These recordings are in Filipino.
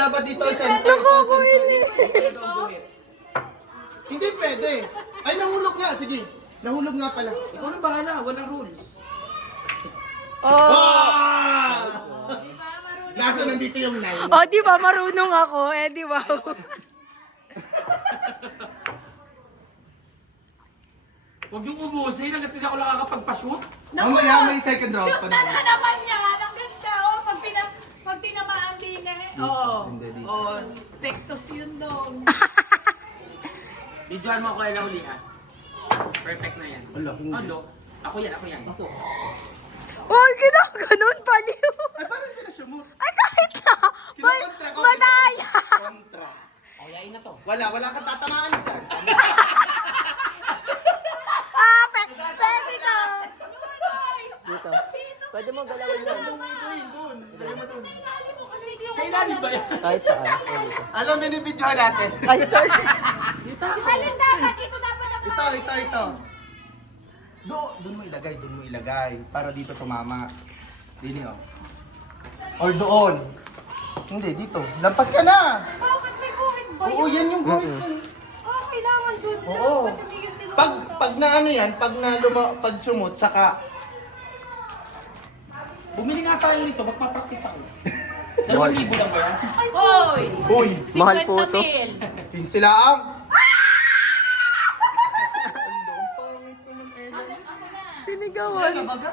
dapat dito center. Hindi pwede. Ay, nahulog nga. Sige. Nahulog nga pala. Ikaw na bahala, walang rules. Wow! Nasa nandito yung line. Oh, di ba marunong ako? Eh, di ba? Huwag yung ubusin, hanggat hindi ako nakakapagpa-shoot. Mamaya may second round pa Shoot na naman. naman niya. Ang ganda, oh. Pag tinamaan din eh. Oo. Hindi, dito. Oh, tektos yun doon. Videoan mo ako kaya huli ha. Perfect na yan. Wala, hindi. Ano? Ako yan. Pasok. Uy, ganun paliw. Ay, parang hindi na sumut. Ay, kahit na. Kinokontra ko. Madaya. Kontra. Ayayin na to. Wala kang tatamaan dyan. Ah, pwede ka. Dito. Pwede mo galawin doon. Doon. Dali mo doon. Sa ilalim ba yan? Kahit saan. Alam, binibidyohan natin. Ay, sorry. Alin dapat? Ito dapat ang Ito. Doon mo ilagay. Para dito tumama. Dini, oh. Or doon. Hindi, dito. Lampas ka na. Bakit may guhit ba Oo, yan yung guhit. Kailangan doon lang. Oo. Ba't hindi yung tinutulak? Pag na ano yan, pag sumot, saka Bumili nga tayo nito, magpapractice ako. 2,000 lang ba yan? Hoy! Uy, Mahal po to. 50,000. sila ang Sinigawan. baga?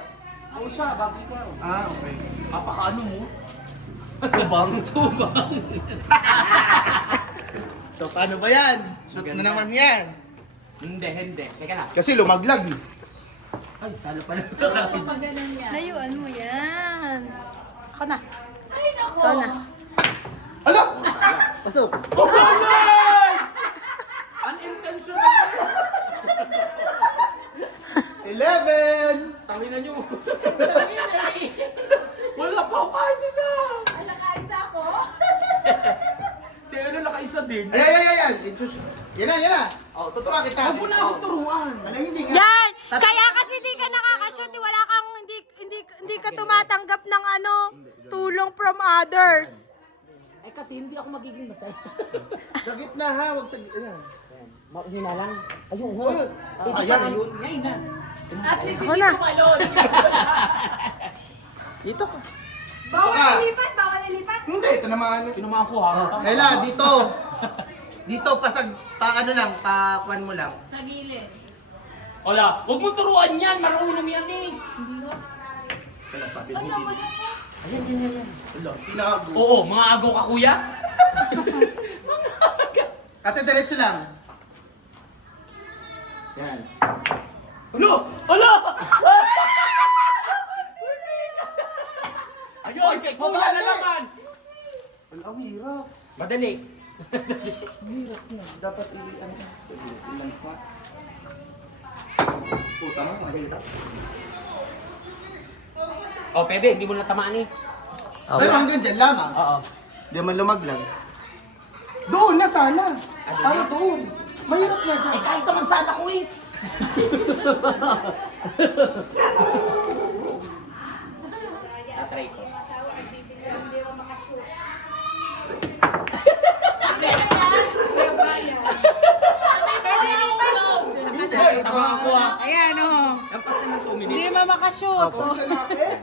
Oo siya, bagay ka. Ah, okay. Papakaano mo? Subang. Subang. So, paano ba yan? Shoot na naman yan. Hindi. Teka na. Kasi lumaglag. Ay, salo pala. Pag ganun yan. Layuan mo yan. Ako na. Ay, nako. Ikaw na. Ala! Pasok. Oh, God! Unintentional. 11! Tangin na nyo. Wala pa ako kahit isa. Ay, nakaisa ako. Si ano nakaisa din. Ayan. Yan na. Oh, tuturuan kita. Huwag mo na ako turuan. Wala, hindi nga. Yan! Kaya kasi di ka nakakashoot, wala kang, hindi ka tumatanggap ng tulong from others. Ay kasi hindi ako magiging masaya. Sa gitna ha, wag sa gitna. Hina lang. Ayun ho. Sayang. Ayun. Ngayon na. At least Ako hindi na. tumalon. Dito ka. Bawal ilipat. Hindi, ito naman. Kinumahan ko ha. Kayla, dito. Dito, pakuan mo lang. Sa gilid. Wala. Huwag mo turuan yan. Marunong yan eh. Kaya sabi mo din. Ayan. Wala, tinago. Oo, mga agaw ka kuya. Ate, diretso lang. Yan. Ano? Ayun, kay kuya na Mabali. naman. Wala, ang hirap. Madali. Ang hirap na. Dapat ilan pa. Puta mo, mahirap. Oh, pwede. Hindi mo natamaan eh. Pero hanggang dyan lamang. Oo. Di man lumaglag. Doon na sana. Para doon. Mahirap na dyan. Eh, kahit naman saan ako eh. Tatry ko. Tama ako ah. Ayan, oh. Lampas na ng 2 minutes. Hindi makashoot. Tapos na natin.